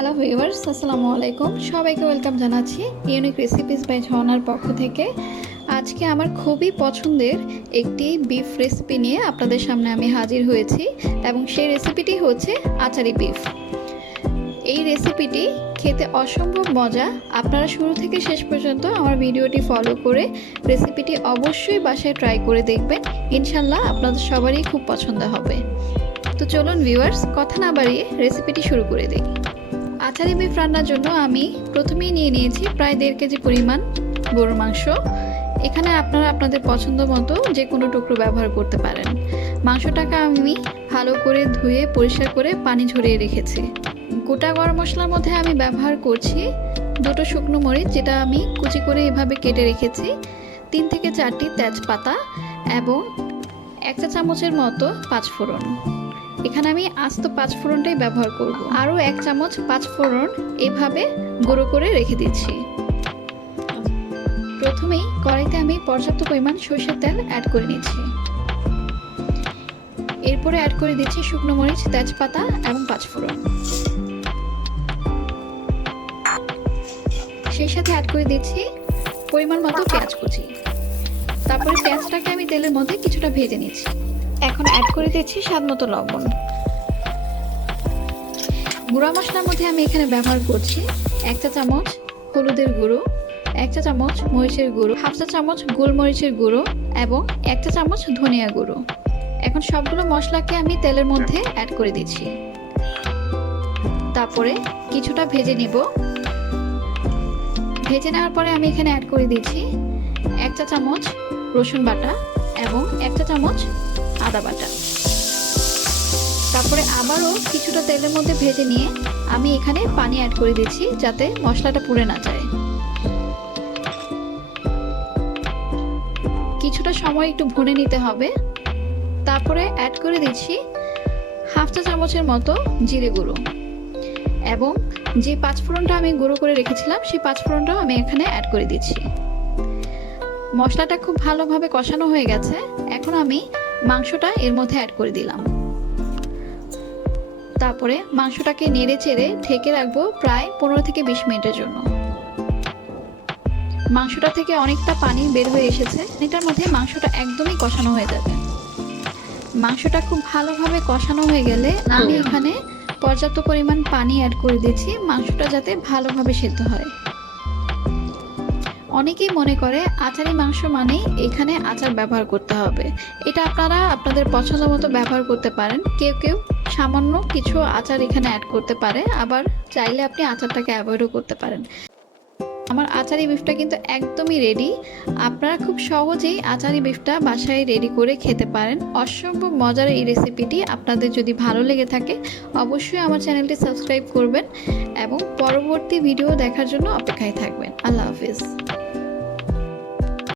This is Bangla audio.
হ্যালো ভিউয়ার্স আসসালামু আলাইকুম সবাইকে ওয়েলকাম জানাচ্ছি ইউনিক রেসিপিস বাই ঝর্নার পক্ষ থেকে। আজকে আমার খুবই পছন্দের একটি বিফ রেসিপি নিয়ে আপনাদের সামনে আমি হাজির হয়েছি এবং সেই রেসিপিটি হচ্ছে আচারি বিফ এই রেসিপিটি খেতে অসম্ভব মজা। আপনারা শুরু থেকে শেষ পর্যন্ত আমার ভিডিওটি ফলো করে রেসিপিটি অবশ্যই বাসায় ট্রাই করে দেখবেন। ইনশাল্লাহ আপনাদের সবারই খুব পছন্দ হবে। তো চলুন ভিউয়ার্স কথা না বাড়িয়ে রেসিপিটি শুরু করে দিই। আচারি বিফ রান্নার জন্য আমি প্রথমেই নিয়ে নিয়েছি প্রায় দেড় কেজি পরিমাণ গরুর মাংস। এখানে আপনারা আপনাদের পছন্দ মতো যে কোনো টুকরো ব্যবহার করতে পারেন। মাংসটাকে আমি ভালো করে ধুয়ে, পরিষ্কার করে পানি ঝরিয়ে রেখেছি। গোটা গরম মশলার মধ্যে আমি ব্যবহার করছি দুটো শুকনো মরিচ, যেটা আমি কুচি করে এভাবে কেটে রেখেছি। তিন থেকে চারটি তেজপাতা এবং এক চা চামচের মতো পাঁচফোড়ন। এখানে আমি আস্ত পাঁচ ফোড়নটাই ব্যবহার করব। আরও এক চামচ পাঁচ ফোড়ন এভাবে গুঁড়ো করে রেখে দিচ্ছি। প্রথমেই কড়াইতে আমি পর্যাপ্ত পরিমাণ সরষের তেল অ্যাড করে নিচ্ছি। এরপরে অ্যাড করে দিচ্ছি শুকনো মরিচ, তেজপাতা এবং পাঁচফোড়ন সেই সাথে অ্যাড করে দিচ্ছি পরিমাণ মতো পেঁয়াজ কুচি। তারপরে পেঁয়াজটাকে আমি তেলের মধ্যে কিছুটা ভেজে নিচ্ছি। এখন অ্যাড করে দিচ্ছি স্বাদ মতো লবণ। গুঁড়া মশলার মধ্যে আমি এখানে ব্যবহার করছি এক চা চামচ হলুদের গুঁড়ো এক চা চামচ মরিচের গুঁড়ো, হাফ চা চামচ গোলমরিচের গুঁড়ো এবং এক চা চামচ ধনিয়া গুঁড়ো। এখন সবগুলো মশলাকে আমি তেলের মধ্যে অ্যাড করে দিচ্ছি। তারপরে কিছুটা ভেজে নিব। ভেজে নেওয়ার পরে আমি এখানে অ্যাড করে দিচ্ছি এক চা চামচ রসুন বাটা এবং এক চা চামচ আদা বাটা। তারপরে আবারও কিছুটা তেলের মধ্যে ভেজে নিয়ে আমি এখানে পানি অ্যাড করে দিচ্ছি যাতে মশলাটা পুড়ে না যায়। কিছুটা সময় একটু ভুনে নিতে হবে। তারপরে অ্যাড করে দিচ্ছি হাফ চা চামচের মতো জিরে গুঁড়ো। এবং যে পাঁচফোড়নটা আমি গুঁড়ো করে রেখেছিলাম, সেই পাঁচফোড়নটাও আমি এখানে অ্যাড করে দিচ্ছি। মশলাটা খুব ভালোভাবে কষানো হয়ে গেছে। এখন আমি মাংসটা এর মধ্যে অ্যাড করে দিলাম। তারপরে মাংসটাকে নেড়ে চেড়ে ঢেকে রাখব প্রায় পনেরো থেকে বিশ মিনিটের জন্য। মাংসটা থেকে অনেকটা পানি বের হয়ে এসেছে। এটার মধ্যে মাংসটা একদমই কষানো হয়ে যাবে। মাংসটা খুব ভালোভাবে কষানো হয়ে গেলে আমি এখানে পর্যাপ্ত পরিমাণ পানি অ্যাড করে দিচ্ছি মাংসটা যাতে ভালোভাবে সেদ্ধ হয়। অনেকেই মনে করে আচারি মাংস মানেই এখানে আচার ব্যবহার করতে হবে। এটা আপনারা আপনাদের পছন্দ মতো ব্যবহার করতে পারেন। কেউ কেউ সামান্য কিছু আচার এখানে অ্যাড করতে পারে, আবার চাইলে আপনি আচারটাকে অ্যাভয়েডও করতে পারেন। আমার আচারি বিফটা কিন্তু একদমই রেডি আপনারা খুব সহজেই আচারি বিফটা বাসায় রেডি করে খেতে পারেন। অসম্ভব মজার এই রেসিপিটি আপনাদের যদি ভালো লেগে থাকে, অবশ্যই আমার চ্যানেলটি সাবস্ক্রাইব করবেন এবং পরবর্তী ভিডিও দেখার জন্য অপেক্ষায় থাকবেন। আল্লাহ হাফিজ।